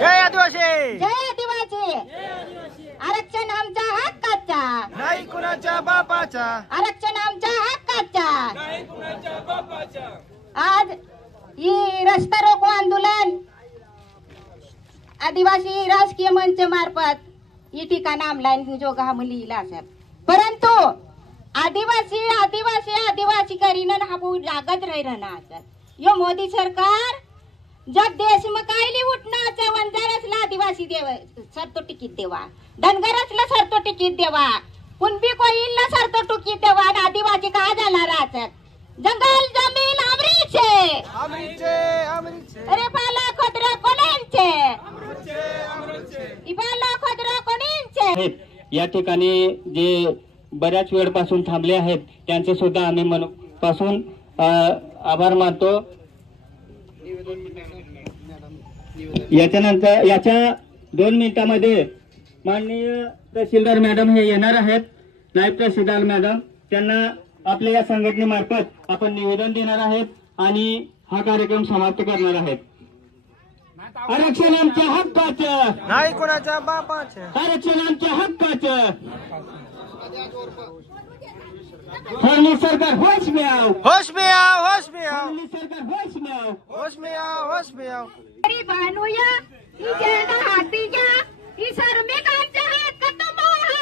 जय आदिवासी! जय आदिवासी! आरक्षण आमच्या हक्काचा! नाही कुणाच्या बापाचा! आरक्षण आमच्या हक्काचा! आज ही रस्ता रोको आंदोलन आदिवासी राजकीय मंच मार्फत ही ठिकाण ऑनलाईन जो घाम लिहिला असेल परंतु आदिवासी आदिवासी आदिवासी करीन हा भाऊ जागत राहिलं ना असेल यो मोदी सरकार जग देश मग कायली देव सरतो तिकीट देवा. धनगरसला सरतो तिकीट देवा. कुणबी कोईलला सरतो तिकीट देवा. आणि आदिवासी का जाणार असेल जंगल जमीन आमरीचे. आमरीचे आमरीचे. अरे पाला खोदर कोणांचे? इबाला खोदर कोणींचे? आहेत या ठिकाणी जे बऱ्याच वेळपासून थांबले आहेत त्यांचे सुद्धा आम्ही मनापासून अ, आभार मानतो. याच्यानंतर याच्या दोन मिनिटांमध्ये माननीय तहसीलदार मॅडम हे येणार आहेत. नायब तहसीलदार मॅडम त्यांना आपल्या या संघटनेमार्फत आपण निवेदन देणार आहेत आणि हा कार्यक्रम समाप्त करणार आहेत. आरक्षण आमच्या हक्काचं नाही कुणाच्या बापाचे आरक्षण आमच्या हक्काचं फडणवीस सरकार होश म्याव होश में आओ होश में आओ। फडणवीस सरकार होश होश में आओ होश में आओ। भानुया ही जेना ही तुम्हाला सर्मिकांच्या हक्क तुम्हाला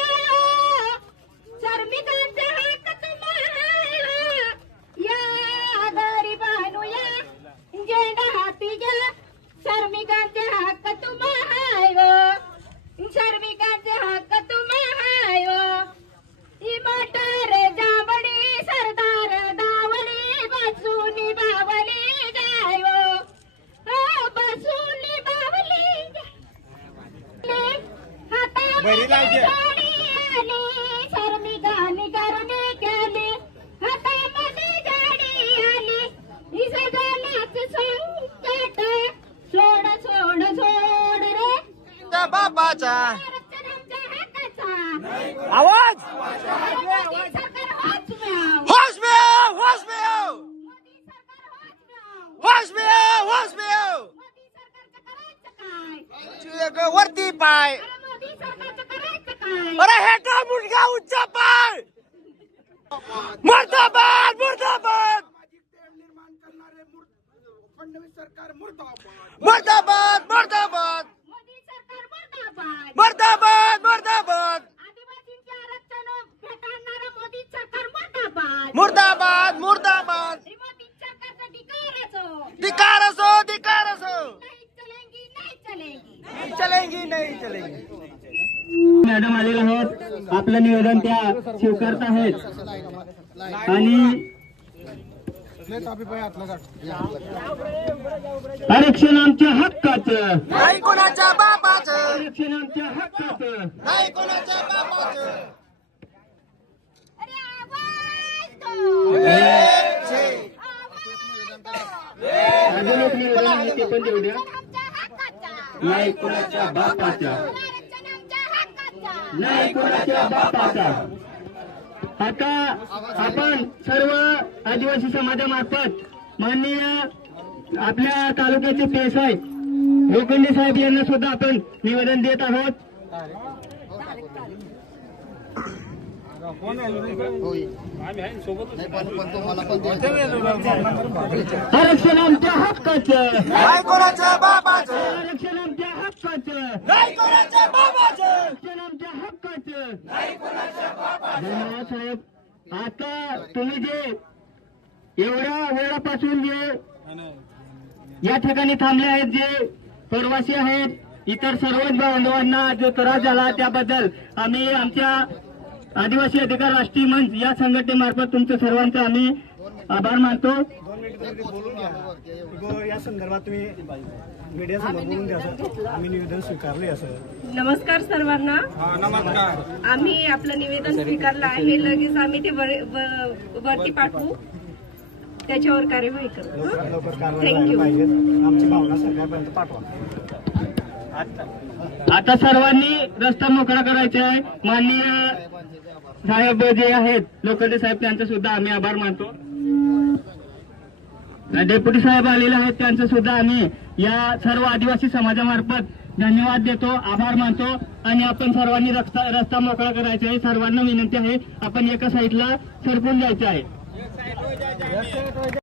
बापाचा आरक्षणाच्या हक्काचा आवाज. होश में आओ होश में आओ. होश में आओ होश में आओ वरती पाय अरे मोदी सरकारचं करायचं काय अरे हेटा मुलगा उच्च पाय मुर्दाबाद मुर्दाबाद मुर्दाबाद मुर्दाबाद मोदी सरकार मुर्दाबाद मुर्दाबाद मुर्दाबाद आदिवासींचे आरक्षण फेटाळणारं मोदी सरकार मुर्दाबाद मुर्दाबाद मुर्दाबाद हे मोदी सरकारचा धिक्कार असो धिकार असो धिकार असो नाही चलेंगी नाही चलेंगी नहीं चलेंगी नहीं चलेंगी मॅडम आलेले आहेत आपलं निवेदन त्या स्वीकारत आहेत. आणि आरक्षण आमच्या हक्काचं. नाही कोणाच्या बापाचं. आरक्षण आमच्या हक्काचं. नाही कोणाच्या बापाचं. अरे आवाज दो. अजून एक निवेदन आहे ते पण देऊ द्या. आमच्या हक्काचा. नाही कोणाच्या बापाच्या नाही कोणाच्या बापाचा. आता आपण सर्व आदिवासी समाजामार्फत माननीय आपल्या तालुक्याचे पेस आहे लोखंडे साहेब यांना सुद्धा आपण निवेदन देत आहोत. आरक्षण आमच्या हक्काचं. आरक्षण आमच्या हक्काचं नाही कोणाच्या बापाचं आरक्षण आमच्या हक्काचं धन्यवाद साहेब आता तुम्ही जे एवढ्या वेळापासून जे या ठिकाणी थांबले आहेत जे प्रवासी आहेत इतर सर्वच बांधवांना जो त्रास झाला त्याबद्दल आम्ही आमच्या आदिवासी अधिकार राष्ट्रीय मंच या संघटनेमार्फत तुमचं सर्वांचं आम्ही आभार मानतो. या संदर्भात तुम्ही मीडिया समोर बोलून द्या सर. आम्ही निवेदन स्वीकारले असं नमस्कार सर्वांना. आम्ही आपलं निवेदन स्वीकारलं आहे. लगेच आम्ही ते वरती पाठवू. त्याच्यावर कार्यवाही करू. हं? पाहिजे. आमची भावना सरकारपर्यंत पाठवा. आता सर्वांनी रस्ता मोकळा करायचा आहे. माननीय साहेब जे आहेत लोखंडे साहेब त्यांचा सुद्धा आम्ही आभार मानतो. डेप्युटी साहेब आलेले आहेत त्यांचं सुद्धा आम्ही या सर्व आदिवासी समाजामार्फत धन्यवाद देतो आभार मानतो आणि आपण सर्वांनी रस्ता रस्ता मोकळा करायचा आहे. सर्वांना विनंती आहे आपण एका साईडला सरकून जायचं आहे.